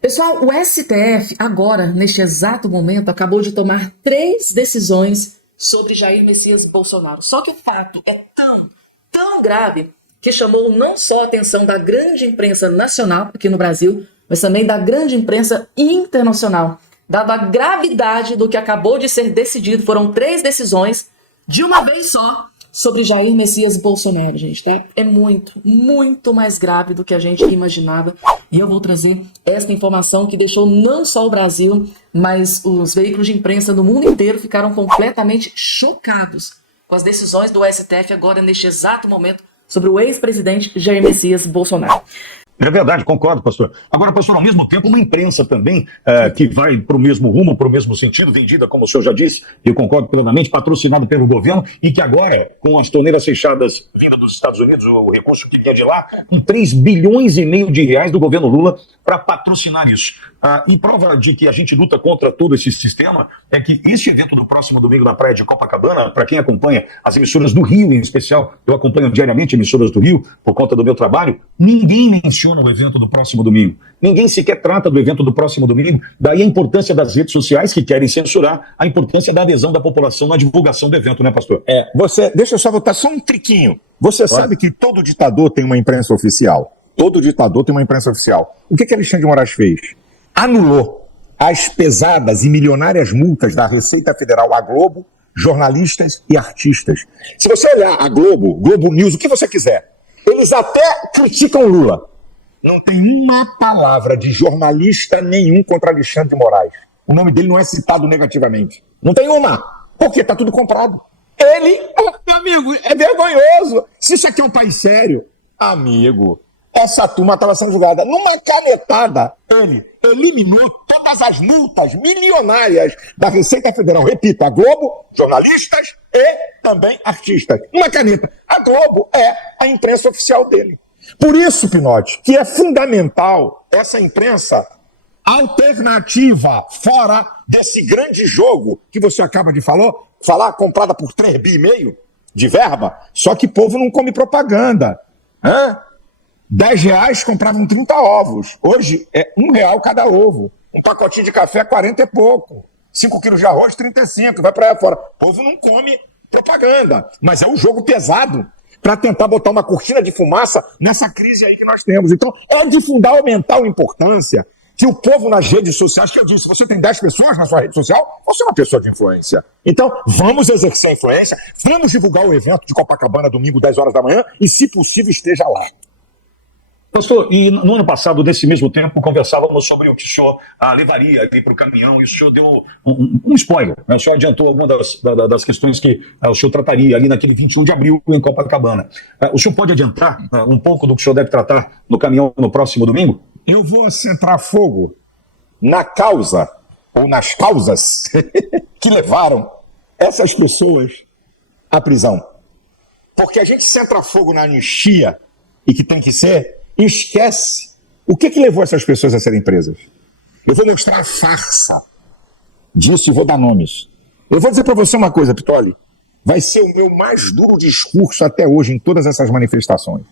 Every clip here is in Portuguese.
Pessoal, o STF agora, neste exato momento, acabou de tomar 3 decisões sobre Jair Messias Bolsonaro. Só que o fato é tão grave que chamou não só a atenção da grande imprensa nacional aqui no Brasil, mas também da grande imprensa internacional. Dada a gravidade do que acabou de ser decidido, foram 3 decisões de uma vez só sobre Jair Messias Bolsonaro, gente, tá? É muito mais grave do que a gente imaginava. E eu vou trazer esta informação que deixou não só o Brasil, mas os veículos de imprensa do mundo inteiro ficaram completamente chocados com as decisões do STF agora, neste exato momento, sobre o ex-presidente Jair Messias Bolsonaro. É verdade, concordo, pastor. Agora, pastor, ao mesmo tempo, uma imprensa também que vai para o mesmo rumo, para o mesmo sentido, vendida, como o senhor já disse, e eu concordo plenamente, patrocinada pelo governo, e que agora, com as torneiras fechadas vinda dos Estados Unidos, o recurso que vinha de lá, com 3,5 bilhões de reais do governo Lula para patrocinar isso. E prova de que a gente luta contra todo esse sistema é que este evento do próximo domingo na praia de Copacabana, para quem acompanha as emissoras do Rio em especial, eu acompanho diariamente emissoras do Rio por conta do meu trabalho, ninguém menciona o evento do próximo domingo. Ninguém sequer trata do evento do próximo domingo. Daí a importância das redes sociais que querem censurar, a importância da adesão da população na divulgação do evento, né, pastor? Deixa eu só botar só um triquinho. Você sabe que todo ditador tem uma imprensa oficial. Todo ditador tem uma imprensa oficial. O que Alexandre de Moraes fez? Anulou as pesadas e milionárias multas da Receita Federal à Globo, jornalistas e artistas. Se você olhar a Globo, Globo News, o que você quiser, eles até criticam Lula. Não tem uma palavra de jornalista nenhum contra Alexandre de Moraes. O nome dele não é citado negativamente. Não tem uma. Porque tá tudo comprado. Ele, meu amigo, é vergonhoso. Se isso aqui é um país sério, amigo, essa turma estava sendo julgada. Numa canetada, ele eliminou todas as multas milionárias da Receita Federal. Repito, a Globo, jornalistas e também artistas. Uma caneta. A Globo é a imprensa oficial dele. Por isso, Pinote, que é fundamental essa imprensa alternativa fora desse grande jogo que você acaba de falar, comprada por 3,5 bi de verba, só que o povo não come propaganda. R$10 compravam 30 ovos. Hoje é R$1 cada ovo. Um pacotinho de café, 40 e pouco. 5 quilos de arroz, 35. Vai para aí fora. O povo não come propaganda. Mas é um jogo pesado para tentar botar uma cortina de fumaça nessa crise aí que nós temos. Então, é de fundamental importância que o povo nas redes sociais, que eu disse, você tem 10 pessoas na sua rede social, você é uma pessoa de influência. Então, vamos exercer a influência, vamos divulgar o evento de Copacabana, domingo, 10 horas da manhã, e, se possível, esteja lá. Pastor, e no ano passado, nesse mesmo tempo, conversávamos sobre o que o senhor levaria ali para o caminhão, e o senhor deu um spoiler, né? O senhor adiantou algumas das questões que o senhor trataria ali naquele 21 de abril em Copacabana. O senhor pode adiantar um pouco do que o senhor deve tratar no caminhão no próximo domingo? Eu vou centrar fogo na causa, ou nas causas, que levaram essas pessoas à prisão. Porque a gente centra fogo na anistia, e que tem que ser, e esquece o que levou essas pessoas a serem presas. Eu vou mostrar a farsa disso e vou dar nomes. Eu vou dizer para você uma coisa, Pitoli. Vai ser o meu mais duro discurso até hoje em todas essas manifestações.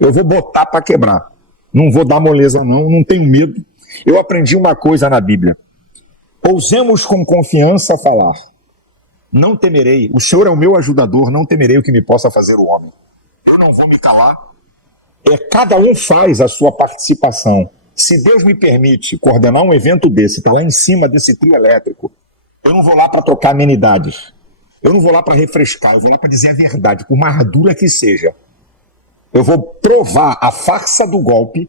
Eu vou botar para quebrar. Não vou dar moleza não tenho medo. Eu aprendi uma coisa na Bíblia. Ousemos com confiança falar. Não temerei, o Senhor é o meu ajudador, não temerei o que me possa fazer o homem. Eu não vou me calar. Cada um faz a sua participação. Se Deus me permite coordenar um evento desse, tá lá em cima desse trio elétrico, eu não vou lá para trocar amenidades. Eu não vou lá para refrescar, eu vou lá para dizer a verdade, por mais dura que seja. Eu vou provar a farsa do golpe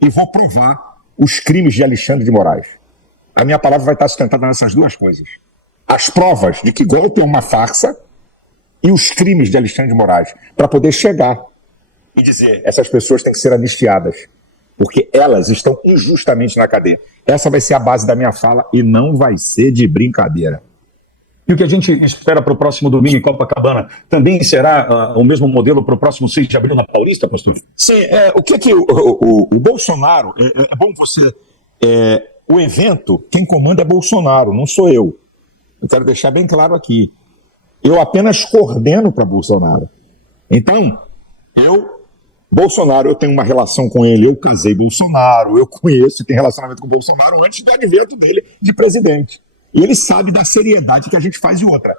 e vou provar os crimes de Alexandre de Moraes. A minha palavra vai estar sustentada nessas duas coisas. As provas de que golpe é uma farsa e os crimes de Alexandre de Moraes, para poder chegar e dizer, essas pessoas têm que ser anistiadas, porque elas estão injustamente na cadeia. Essa vai ser a base da minha fala e não vai ser de brincadeira. E o que a gente espera para o próximo domingo em Copacabana também será o mesmo modelo para o próximo 6 de abril na Paulista, pastor? Sim, o Bolsonaro, é bom você... o evento, quem comanda é Bolsonaro, não sou eu. Eu quero deixar bem claro aqui. Eu apenas coordeno para Bolsonaro. Então, eu Bolsonaro, eu tenho uma relação com ele, eu casei Bolsonaro, eu conheço e tenho relacionamento com o Bolsonaro antes do advento dele de presidente. E ele sabe da seriedade que a gente faz de outra.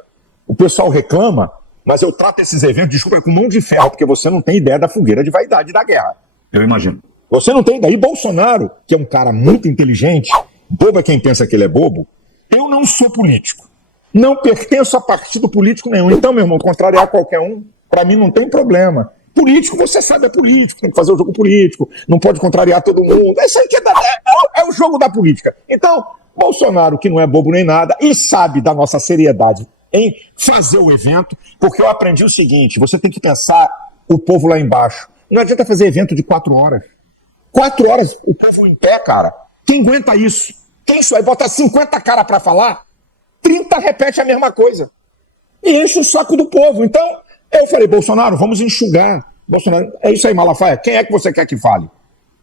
O pessoal reclama, mas eu trato esses eventos, desculpa, com mão de ferro, porque você não tem ideia da fogueira de vaidade da guerra. Eu imagino. Você não tem ideia. E Bolsonaro, que é um cara muito inteligente, bobo é quem pensa que ele é bobo, eu não sou político. Não pertenço a partido político nenhum. Então, meu irmão, contrariar qualquer um, para mim não tem problema. Político, você sabe, é político, tem que fazer o jogo político, não pode contrariar todo mundo. É isso aí que é o jogo da política. Então, Bolsonaro, que não é bobo nem nada, e sabe da nossa seriedade em fazer o evento, porque eu aprendi o seguinte, você tem que pensar o povo lá embaixo. Não adianta fazer evento de 4 horas. 4 horas o povo em pé, cara. Quem aguenta isso? Quem isso aí? Bota 50 caras pra falar, 30 repete a mesma coisa. E enche o saco do povo. Então, eu falei, Bolsonaro, vamos enxugar. Bolsonaro, é isso aí, Malafaia. Quem é que você quer que fale?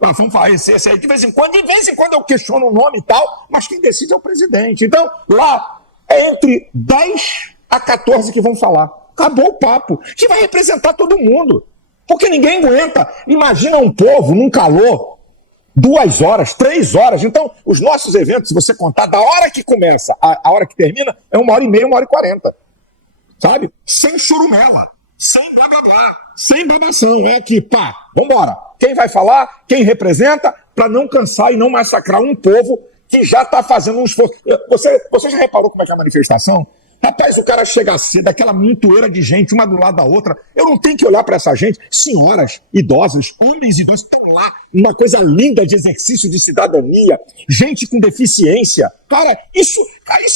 Vamos falar esse aí. De vez em quando eu questiono o nome e tal, mas quem decide é o presidente. Então, lá, é entre 10 a 14 que vão falar. Acabou o papo. Que vai representar todo mundo. Porque ninguém aguenta. Imagina um povo num calor, 2 horas, 3 horas. Então, os nossos eventos, se você contar, da hora que começa a hora que termina, é 1h30, 1h40. Sabe? Sem churumela, sem blá blá blá, sem babação. É aqui, pá, vambora. Quem vai falar, quem representa, para não cansar e não massacrar um povo que já está fazendo um esforço. Você já reparou como é que é a manifestação? Rapaz, o cara chega cedo, aquela montoeira de gente, uma do lado da outra. Eu não tenho que olhar para essa gente. Senhoras, idosas, homens idosos estão lá. Uma coisa linda de exercício de cidadania. Gente com deficiência. Cara, isso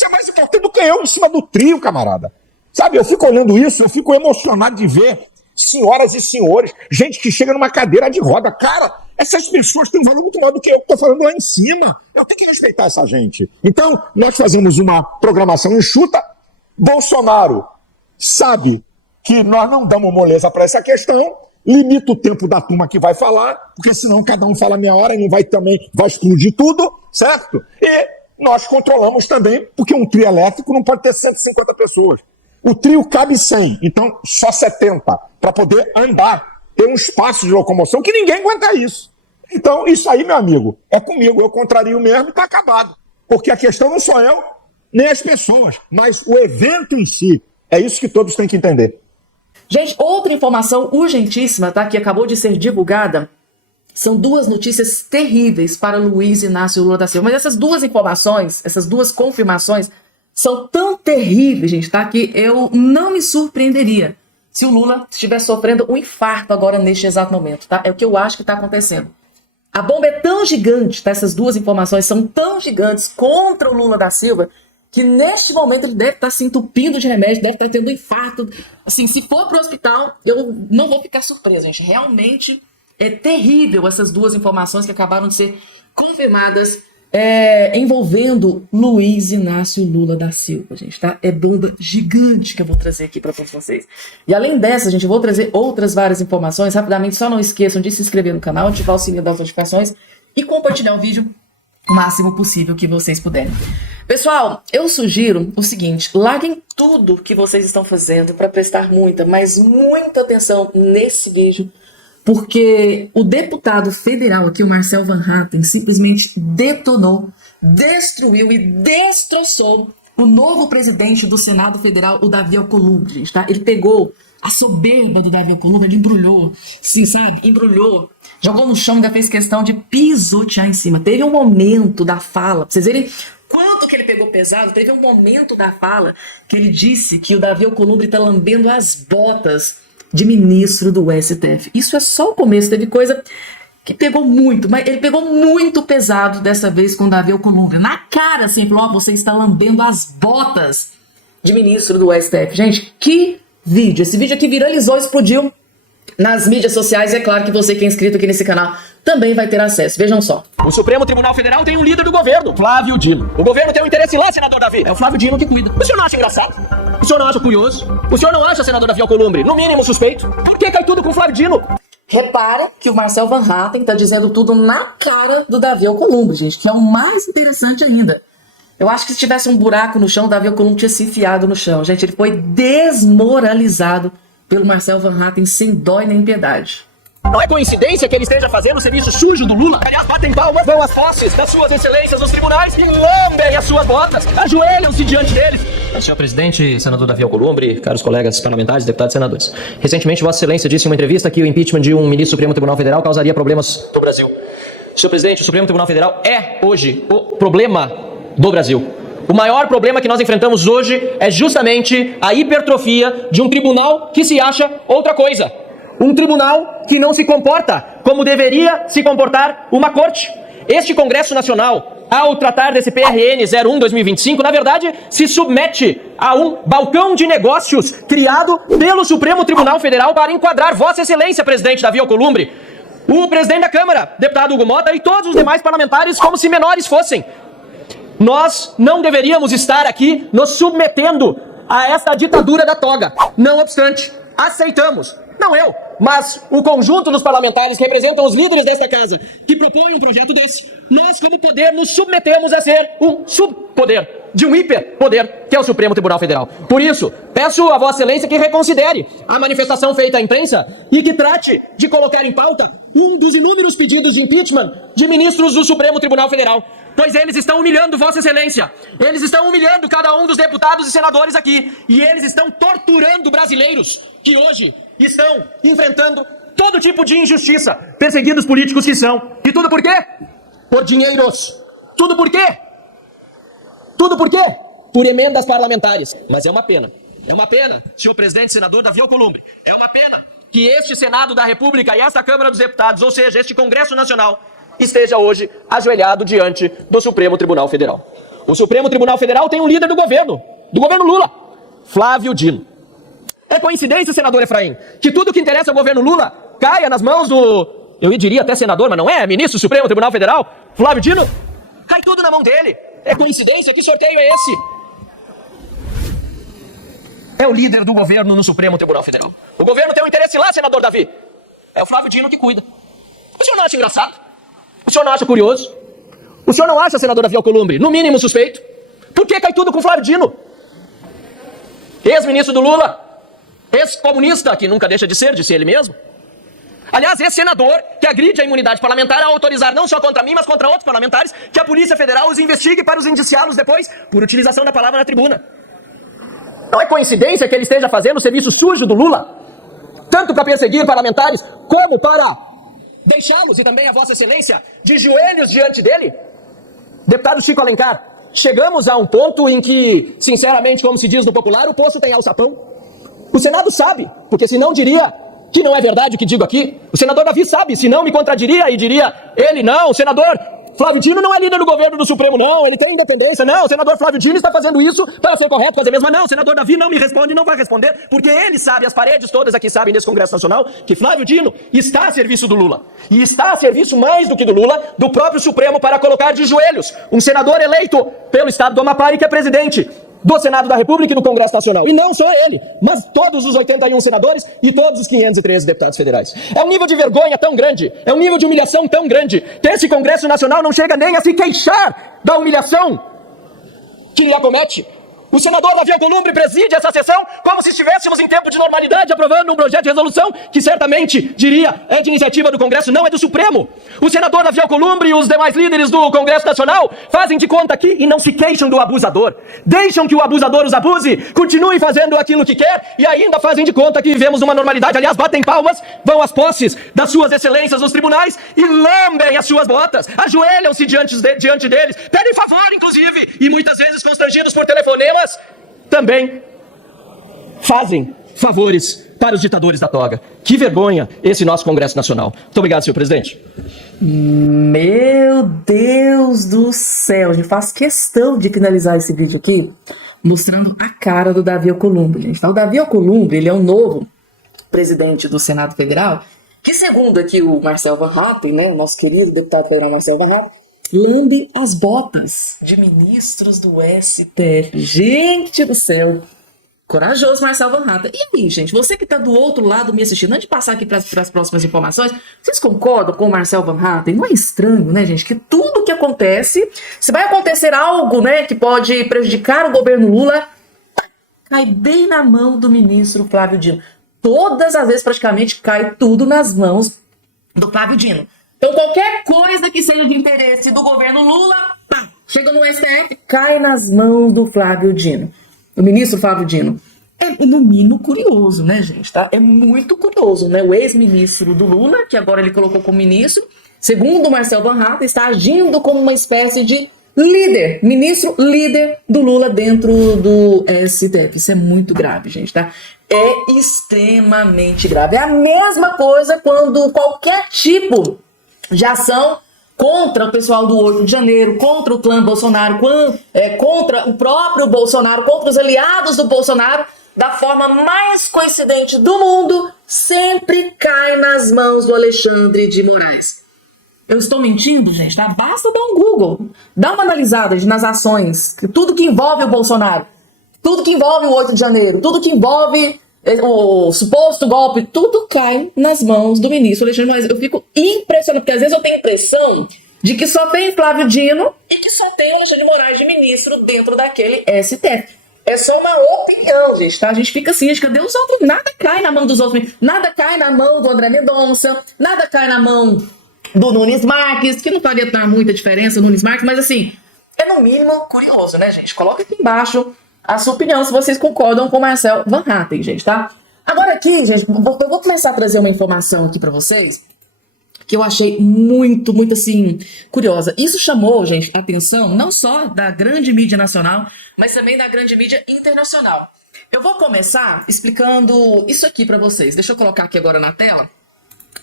é mais importante do que eu em cima do trio, camarada. Sabe, eu fico olhando isso, eu fico emocionado de ver senhoras e senhores, gente que chega numa cadeira de roda. Cara, essas pessoas têm um valor muito maior do que eu que estou falando lá em cima. Eu tenho que respeitar essa gente. Então, nós fazemos uma programação enxuta. Bolsonaro sabe que nós não damos moleza para essa questão, limita o tempo da turma que vai falar, porque senão cada um fala meia hora e vai explodir tudo, certo? E nós controlamos também, porque um trio elétrico não pode ter 150 pessoas. O trio cabe 100, então só 70, para poder andar, ter um espaço de locomoção que ninguém aguenta isso. Então, isso aí, meu amigo, é comigo, eu contrario mesmo e tá acabado. Porque a questão não sou eu, nem as pessoas, mas o evento em si. É isso que todos têm que entender. Gente, outra informação urgentíssima, tá? Que acabou de ser divulgada. São 2 notícias terríveis para Luiz Inácio Lula da Silva. Mas essas 2 informações, essas 2 confirmações, são tão terríveis, gente, tá? Que eu não me surpreenderia se o Lula estiver sofrendo um infarto agora neste exato momento, tá? É o que eu acho que está acontecendo. A bomba é tão gigante, tá? Essas 2 informações são tão gigantes contra o Lula da Silva que neste momento ele deve estar se entupindo de remédio, deve estar tendo um infarto. Assim, se for para o hospital, eu não vou ficar surpresa, gente. Realmente é terrível essas 2 informações que acabaram de ser confirmadas envolvendo Luiz Inácio Lula da Silva, gente, tá? É bomba gigante que eu vou trazer aqui para todos vocês. E além dessa, gente, eu vou trazer outras várias informações. Rapidamente, só não esqueçam de se inscrever no canal, ativar o sininho das notificações e compartilhar o vídeo o máximo possível que vocês puderem. Pessoal, eu sugiro o seguinte, larguem tudo que vocês estão fazendo para prestar muita, mas muita atenção nesse vídeo, porque o deputado federal aqui, o Marcel Van Hatten, simplesmente detonou, destruiu e destroçou o novo presidente do Senado Federal, o Davi Alcolumbre, gente, tá? Ele pegou a soberba do Davi Alcolumbre, ele embrulhou, sim, sabe? Embrulhou, jogou no chão e ainda fez questão de pisotear em cima. Teve um momento da fala, pra vocês verem quanto que ele pegou pesado, teve um momento da fala que ele disse que o Davi Alcolumbre tá lambendo as botas de ministro do STF. Isso é só o começo, teve coisa que pegou muito, mas ele pegou muito pesado dessa vez com o Davi Alcolumbre. Na cara, assim, falou, ó, você está lambendo as botas de ministro do STF. Gente, que vídeo. Esse vídeo aqui viralizou, explodiu nas mídias sociais. E é claro que você que é inscrito aqui nesse canal também vai ter acesso. Vejam só. O Supremo Tribunal Federal tem um líder do governo, Flávio Dino. O governo tem um interesse lá, senador Davi. É o Flávio Dino que cuida. O senhor não acha engraçado? O senhor não acha curioso? O senhor não acha, senador Davi Alcolumbre, no mínimo suspeito? Por que cai tudo com o Flávio Dino? Repara que o Marcel Van Hatten tá dizendo tudo na cara do Davi Alcolumbre, gente, que é o mais interessante ainda. Eu acho que se tivesse um buraco no chão, o Davi Alcolumbre tinha se enfiado no chão. Gente, ele foi desmoralizado pelo Marcel Van Hatten sem dó e nem piedade. Não é coincidência que ele esteja fazendo o serviço sujo do Lula? Aliás, batem palmas, vão às posses das suas excelências nos tribunais e lambem as suas botas, ajoelham-se diante deles. Senhor presidente, senador Davi Alcolumbre, caros colegas parlamentares, deputados e senadores. Recentemente, Vossa Excelência disse em uma entrevista que o impeachment de um ministro do Supremo Tribunal Federal causaria problemas do Brasil. Senhor presidente, o Supremo Tribunal Federal é hoje o problema do Brasil. O maior problema que nós enfrentamos hoje é justamente a hipertrofia de um tribunal que se acha outra coisa. Um tribunal que não se comporta como deveria se comportar uma corte. Este Congresso Nacional, ao tratar desse PRN 01-2025, na verdade, se submete a um balcão de negócios criado pelo Supremo Tribunal Federal para enquadrar Vossa Excelência, presidente Davi Alcolumbre, o presidente da Câmara, deputado Hugo Mota, e todos os demais parlamentares como se menores fossem. Nós não deveríamos estar aqui nos submetendo a essa ditadura da toga. Não obstante, aceitamos, não eu, mas o conjunto dos parlamentares que representam os líderes desta casa, que propõem um projeto desse. Nós, como poder, nos submetemos a ser um subpoder de um hiperpoder, que é o Supremo Tribunal Federal. Por isso, peço a Vossa Excelência que reconsidere a manifestação feita à imprensa e que trate de colocar em pauta um dos inúmeros pedidos de impeachment de ministros do Supremo Tribunal Federal. Pois eles estão humilhando Vossa Excelência. Eles estão humilhando cada um dos deputados e senadores aqui. E eles estão torturando brasileiros que hoje estão enfrentando todo tipo de injustiça. Perseguidos políticos que são. E tudo por quê? Por dinheiros. Tudo por quê? Tudo por quê? Por emendas parlamentares. Mas é uma pena. É uma pena, senhor presidente senador Davi Alcolumbre. É uma pena que este Senado da República e esta Câmara dos Deputados, ou seja, este Congresso Nacional, esteja hoje ajoelhado diante do Supremo Tribunal Federal. O Supremo Tribunal Federal tem um líder do governo Lula, Flávio Dino. É coincidência, senador Efraim, que tudo que interessa ao governo Lula caia nas mãos do, eu diria até senador, mas não é, ministro do Supremo Tribunal Federal, Flávio Dino? Cai tudo na mão dele. É coincidência? Que sorteio é esse? É o líder do governo no Supremo Tribunal Federal. O governo tem um interesse lá, senador Davi. É o Flávio Dino que cuida. O senhor não acha engraçado? O senhor não acha curioso? O senhor não acha, senador Davi Alcolumbre, no mínimo suspeito? Por que cai tudo com o Flávio Dino? Ex-ministro do Lula, ex-comunista, que nunca deixa de ser, disse ele mesmo. Aliás, ex-senador que agride a imunidade parlamentar ao autorizar não só contra mim, mas contra outros parlamentares, que a Polícia Federal os investigue para os indiciá-los depois por utilização da palavra na tribuna. Não é coincidência que ele esteja fazendo o serviço sujo do Lula, tanto para perseguir parlamentares, como para deixá-los, e também a Vossa Excelência, de joelhos diante dele? Deputado Chico Alencar, chegamos a um ponto em que, sinceramente, como se diz no popular, o poço tem alçapão. O Senado sabe, porque senão diria que não é verdade o que digo aqui. O senador Davi sabe, senão me contradiria e diria, ele não, o senador Flávio Dino não é líder do governo do Supremo, não, ele tem independência, não, o senador Flávio Dino está fazendo isso para ser correto, fazer mesmo, mas não, o senador Davi não me responde, não vai responder, porque ele sabe, as paredes todas aqui sabem nesse Congresso Nacional, que Flávio Dino está a serviço do Lula, e está a serviço mais do que do Lula, do próprio Supremo, para colocar de joelhos um senador eleito pelo estado do Amapá e que é presidente do Senado da República e do Congresso Nacional. E não só ele, mas todos os 81 senadores e todos os 513 deputados federais. É um nível de vergonha tão grande, é um nível de humilhação tão grande, que esse Congresso Nacional não chega nem a se queixar da humilhação que lhe acomete. O senador Davi Alcolumbre preside essa sessão como se estivéssemos em tempo de normalidade, aprovando um projeto de resolução que certamente, diria, é de iniciativa do Congresso, não é do Supremo. O senador Davi Alcolumbre e os demais líderes do Congresso Nacional fazem de conta aqui e não se queixam do abusador. Deixam que o abusador os abuse, continuem fazendo aquilo que quer e ainda fazem de conta que vivemos numa normalidade. Aliás, batem palmas, vão às posses das suas excelências nos tribunais e lambem as suas botas, ajoelham-se diante deles, pedem favor, inclusive, e muitas vezes constrangidos por telefonema, também fazem favores para os ditadores da toga. Que vergonha esse nosso Congresso Nacional. Muito obrigado, senhor presidente. Meu Deus do céu, gente, faço questão de finalizar esse vídeo aqui mostrando a cara do Davi Alcolumbre, gente. Então, o Davi Alcolumbre, ele é o novo presidente do Senado Federal, que segundo aqui o Marcel Van Hatten, né, nosso querido deputado federal Marcel Van Hatten, lambe as botas de ministros do STF. Gente do céu. Corajoso Marcel Van Hatten. E aí, gente, você que está do outro lado me assistindo, antes de passar aqui para as próximas informações, vocês concordam com o Marcel Van Hatten? Não é estranho, né, gente, que tudo que acontece, se vai acontecer algo, né, que pode prejudicar o governo Lula, cai bem na mão do ministro Flávio Dino. Todas as vezes, praticamente, cai tudo nas mãos do Flávio Dino. Então, qualquer coisa que seja de interesse do governo Lula, pá, chega no STF, cai nas mãos do Flávio Dino. O ministro Flávio Dino. É, no mínimo, curioso, né, gente? Tá? É muito curioso, né? O ex-ministro do Lula, que agora ele colocou como ministro, segundo o Marcel Van Hatten, está agindo como uma espécie de líder, ministro líder do Lula dentro do STF. Isso é muito grave, gente, tá? É extremamente grave. É a mesma coisa quando qualquer tipo de ação contra o pessoal do 8 de janeiro, contra o clã Bolsonaro, contra o próprio Bolsonaro, contra os aliados do Bolsonaro, da forma mais coincidente do mundo, sempre cai nas mãos do Alexandre de Moraes. Eu estou mentindo, gente, tá? Basta dar um Google, dá uma analisada nas ações, tudo que envolve o Bolsonaro, tudo que envolve o 8 de janeiro, tudo que envolve o suposto golpe, tudo cai nas mãos do ministro Alexandre de Moraes. Eu fico impressionado, porque às vezes eu tenho a impressão de que só tem Flávio Dino e que só tem o Alexandre de Moraes de ministro dentro daquele STF. É só uma opinião, gente, tá? A gente fica assim, gente, cadê os outros? Nada cai na mão dos outros. Nada cai na mão do André Mendonça, nada cai na mão do Nunes Marques, que não faria dar muita diferença, Nunes Marques, mas assim, é no mínimo curioso, né, gente? Coloca aqui embaixo a sua opinião, se vocês concordam com o Marcel Van Hatten, gente, tá? Agora aqui, gente, eu vou começar a trazer uma informação aqui pra vocês, que eu achei muito, muito, assim, curiosa. Isso chamou, gente, a atenção não só da grande mídia nacional, mas também da grande mídia internacional. Eu vou começar explicando isso aqui pra vocês. Deixa eu colocar aqui agora na tela,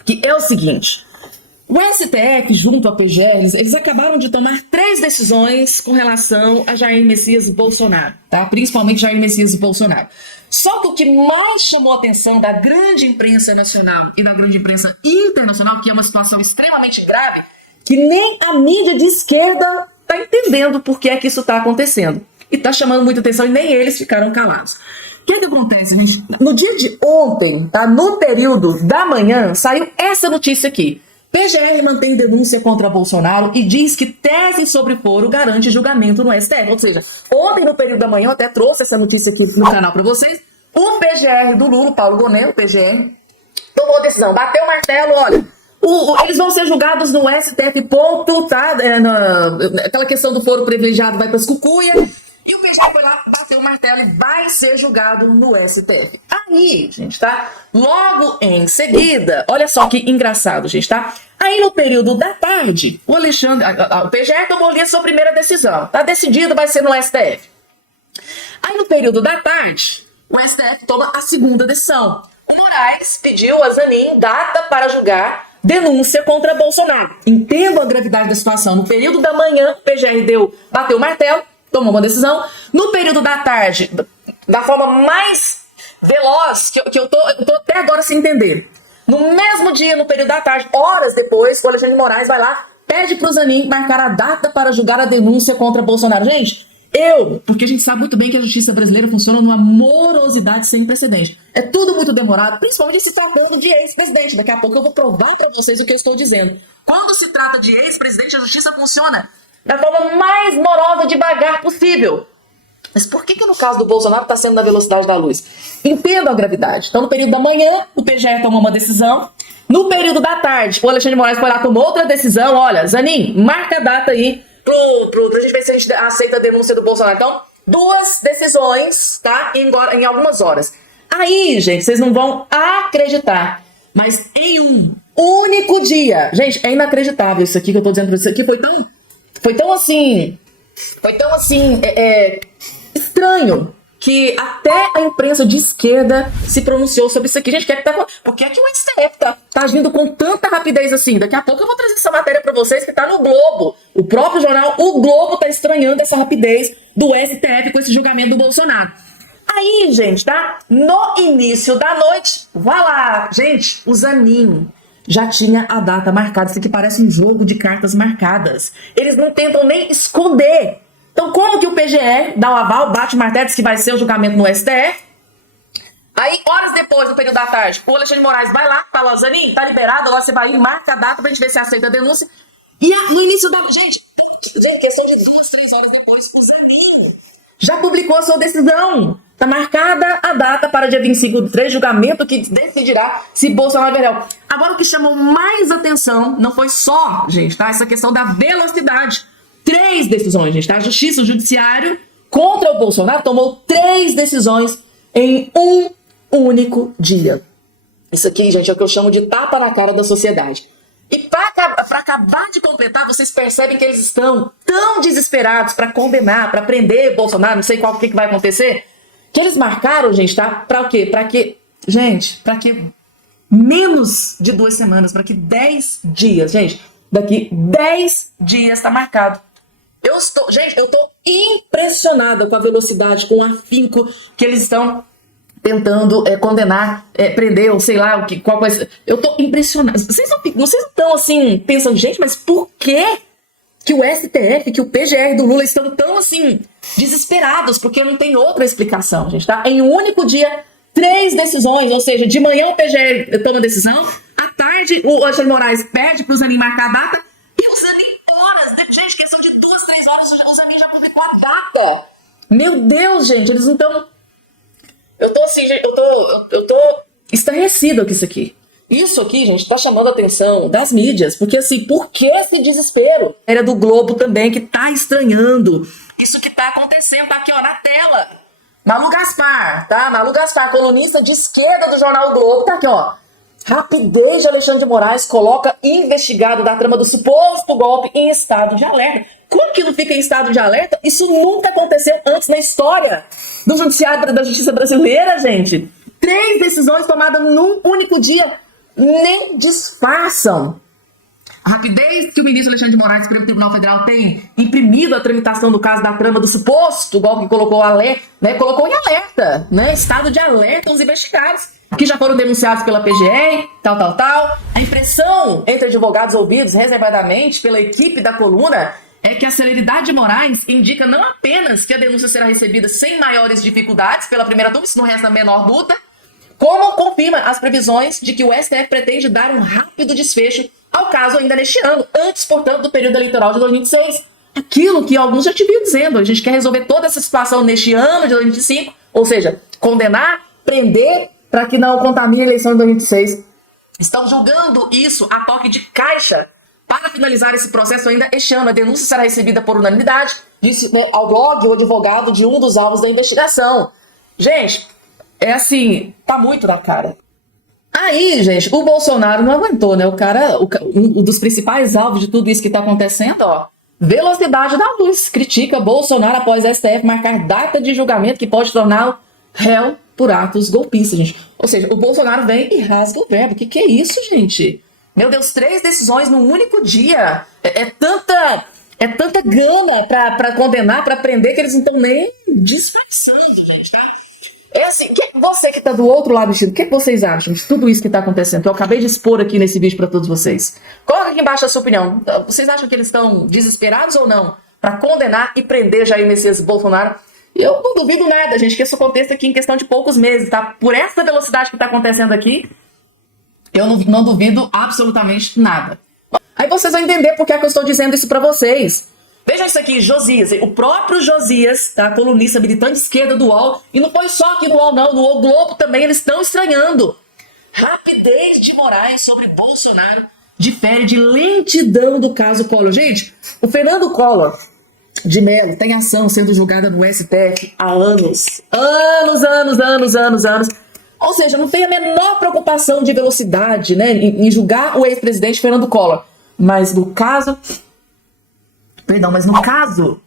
que é o seguinte. O STF, junto à PGR, eles acabaram de tomar 3 decisões com relação a Jair Messias Bolsonaro, tá? Principalmente Jair Messias Bolsonaro. Só que o que mais chamou a atenção da grande imprensa nacional e da grande imprensa internacional, que é uma situação extremamente grave, que nem a mídia de esquerda está entendendo por que é que isso está acontecendo. E está chamando muita atenção e nem eles ficaram calados. O que é que acontece, gente? No dia de ontem, tá? No período da manhã, saiu essa notícia aqui. PGR mantém denúncia contra Bolsonaro e diz que tese sobre foro garante julgamento no STF. Ou seja, ontem no período da manhã, eu até trouxe essa notícia aqui no canal para vocês, o PGR do Lula, Paulo Gonet, o PGR, tomou decisão, bateu o martelo, olha, eles vão ser julgados no STF, ponto, tá? Aquela questão do foro privilegiado vai para as cucuias. E o PGR foi lá, bateu o martelo e vai ser julgado no STF. Aí, gente, tá? Logo em seguida, olha só que engraçado, gente, tá? Aí no período da tarde, o PGR tomou ali a sua primeira decisão. Tá decidido, vai ser no STF. Aí no período da tarde, o STF toma a segunda decisão. O Moraes pediu a Zanin data para julgar denúncia contra Bolsonaro. Entendo a gravidade da situação. No período da manhã, o PGR bateu o martelo, tomou uma decisão. No período da tarde, da forma mais veloz, que eu tô até agora sem entender. No mesmo dia, no período da tarde, horas depois, o Alexandre de Moraes vai lá, pede pro Zanin marcar a data para julgar a denúncia contra Bolsonaro. Gente, porque a gente sabe muito bem que a justiça brasileira funciona numa morosidade sem precedente. É tudo muito demorado, principalmente se tratando de ex-presidente. Daqui a pouco eu vou provar para vocês o que eu estou dizendo. Quando se trata de ex-presidente, a justiça funciona da forma mais morosa, devagar possível. Mas por que no caso do Bolsonaro está sendo na velocidade da luz? Entendo a gravidade. Então, no período da manhã, o PGR tomou uma decisão. No período da tarde, o Alexandre de Moraes foi lá, tomou outra decisão. Olha, Zanin, marca a data aí pra gente ver se a gente aceita a denúncia do Bolsonaro. Então, 2 decisões, tá? Em algumas horas. Aí, gente, vocês não vão acreditar. Mas em um único dia. Gente, é inacreditável isso aqui que eu tô dizendo pra vocês. Isso aqui foi tão assim, estranho, que até a imprensa de esquerda se pronunciou sobre isso aqui. Gente, por que é que o STF tá agindo com tanta rapidez assim? Daqui a pouco eu vou trazer essa matéria para vocês que tá no Globo. O próprio jornal, o Globo, tá estranhando essa rapidez do STF com esse julgamento do Bolsonaro. Aí, gente, tá? No início da noite, vai lá, gente, o Zanin já tinha a data marcada. Isso aqui parece um jogo de cartas marcadas. Eles não tentam nem esconder. Então, como que o PGR dá o aval, bate o martelo, diz que vai ser o julgamento no STF? Aí, horas depois, no período da tarde, o Alexandre de Moraes vai lá, fala, Zanin, tá liberado, agora você vai ir, marca a data pra gente ver se aceita a denúncia. E no início da... Gente, questão de 2, 3 horas depois, o Zanin já publicou a sua decisão. Tá marcada a data para dia 25/3, julgamento que decidirá se Bolsonaro é réu. Agora, o que chamou mais atenção não foi só, gente, tá? Essa questão da velocidade. 3 decisões, gente, tá? A Justiça, o Judiciário, contra o Bolsonaro, tomou 3 decisões em um único dia. Isso aqui, gente, é o que eu chamo de tapa na cara da sociedade. E para acabar de completar, vocês percebem que eles estão tão desesperados para condenar, para prender Bolsonaro, não sei o que vai acontecer, que eles marcaram, gente, tá? Para o quê? Para que, gente, para que menos de 2 semanas, para que 10 dias, gente, daqui 10 dias tá marcado. Eu tô impressionada com a velocidade, com o afinco que eles estão tentando condenar, prender, ou sei lá, qual coisa. Eu tô impressionada. Vocês não estão assim, pensando, gente, mas por que o STF, que o PGR do Lula estão tão assim, desesperados? Porque não tem outra explicação, gente, tá? Em um único dia, 3 decisões, ou seja, de manhã o PGR toma decisão, à tarde o Alexandre de Moraes pede pro Zanin marcar a data, e o Zanin horas, gente, questão de 2, 3 horas, o Zanin já publicou a data. Meu Deus, gente, eles não estão... Eu tô assim, gente, eu tô estarrecido com isso aqui. Isso aqui, gente, tá chamando a atenção das mídias, porque assim, por que esse desespero? Era do Globo também, que tá estranhando isso que tá acontecendo, tá aqui, ó, na tela. Malu Gaspar, tá? Malu Gaspar, colunista de esquerda do jornal o Globo, tá aqui, ó. Rapidez de Alexandre de Moraes coloca investigado da trama do suposto golpe em estado de alerta. Como que não fica em estado de alerta? Isso nunca aconteceu antes na história do judiciário da justiça brasileira, gente. 3 decisões tomadas num único dia. Nem disfarçam. A rapidez que o ministro Alexandre de Moraes, Supremo Tribunal Federal, tem imprimido a tramitação do caso da trama do suposto golpe que colocou em alerta, né? Estado de alerta os investigados, que já foram denunciados pela PGR, tal. A impressão entre advogados ouvidos reservadamente pela equipe da coluna é que a celeridade de Moraes indica não apenas que a denúncia será recebida sem maiores dificuldades pela primeira turma, isso não resta a menor dúvida, como confirma as previsões de que o STF pretende dar um rápido desfecho ao caso ainda neste ano, antes, portanto, do período eleitoral de 2026. Aquilo que alguns já te vinham dizendo, a gente quer resolver toda essa situação neste ano de 2025, ou seja, condenar, prender, para que não contamine a eleição de 2026. Estão julgando isso a toque de caixa. Para finalizar esse processo ainda este ano, a denúncia será recebida por unanimidade, disse ao blog o advogado de um dos alvos da investigação. Gente, é assim, tá muito na cara. Aí, gente, o Bolsonaro não aguentou, né? Um dos principais alvos de tudo isso que tá acontecendo, ó, velocidade da luz. Critica Bolsonaro após STF marcar data de julgamento que pode torná-lo réu por atos golpistas, gente. Ou seja, o Bolsonaro vem e rasga o verbo. Que é isso, gente? Meu Deus, 3 decisões num único dia. É tanta gana pra condenar, pra prender, que eles não estão nem disfarçando, gente, tá? É assim, você que tá do outro lado, o que vocês acham de tudo isso que tá acontecendo? Que eu acabei de expor aqui nesse vídeo pra todos vocês. Coloca aqui embaixo a sua opinião. Vocês acham que eles estão desesperados ou não pra condenar e prender Jair Messias Bolsonaro? Eu não duvido nada, gente, que isso aconteça aqui em questão de poucos meses, tá? Por essa velocidade que tá acontecendo aqui, eu não duvido absolutamente nada. Aí vocês vão entender por que é que eu estou dizendo isso pra vocês. Veja isso aqui, Josias, o próprio Josias, tá? Colunista militante de esquerda do UOL, e não foi só aqui no UOL não, no UOL Globo também, eles estão estranhando. Rapidez de Moraes sobre Bolsonaro difere de lentidão do caso Collor. Gente, o Fernando Collor de Mello tem ação sendo julgada no STF há anos. Anos. Ou seja, não tem a menor preocupação de velocidade, né, em julgar o ex-presidente Fernando Collor. Mas no caso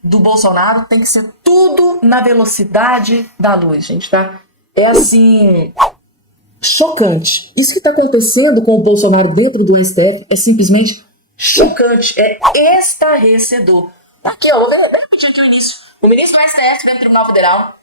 do Bolsonaro tem que ser tudo na velocidade da luz, gente, tá? É assim, chocante. Isso que tá acontecendo com o Bolsonaro dentro do STF é simplesmente chocante, é estarrecedor. Aqui, ó, vou ver rapidinho aqui o início. O ministro do STF, Supremo Tribunal Federal,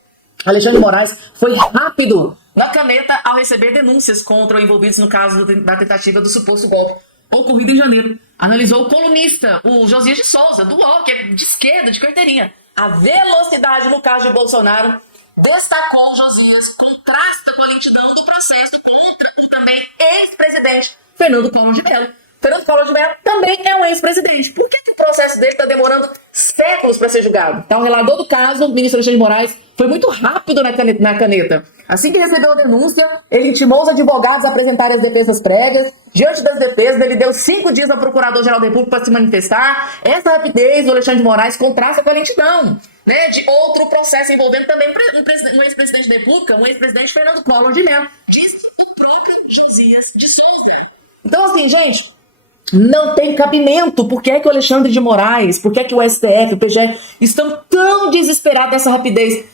Alexandre de Moraes, foi rápido na caneta ao receber denúncias contra envolvidos no caso da tentativa do suposto golpe ocorrido em janeiro. Analisou o colunista, o Josias de Souza, do UOL, que é de esquerda, de carteirinha. A velocidade no caso de Bolsonaro, destacou Josias, contrasta com a lentidão do processo contra o também ex-presidente Fernando Collor de Mello. Fernando Collor de Mello também é um ex-presidente. Por que o processo dele está demorando séculos para ser julgado? Então, o relator do caso, o ministro Alexandre de Moraes, Foi muito rápido na caneta. Assim que recebeu a denúncia, ele intimou os advogados a apresentarem as defesas prévias. Diante das defesas, ele deu 5 dias ao Procurador-Geral da República para se manifestar. Essa rapidez do Alexandre de Moraes contrasta com a lentidão, né, de outro processo envolvendo também um ex-presidente da República, um ex-presidente Fernando Collor de Mello. Disse o próprio Josias de Souza. Então, assim, gente, não tem cabimento. Por que é que o Alexandre de Moraes, por que é que o STF, o PGE estão tão desesperados nessa rapidez?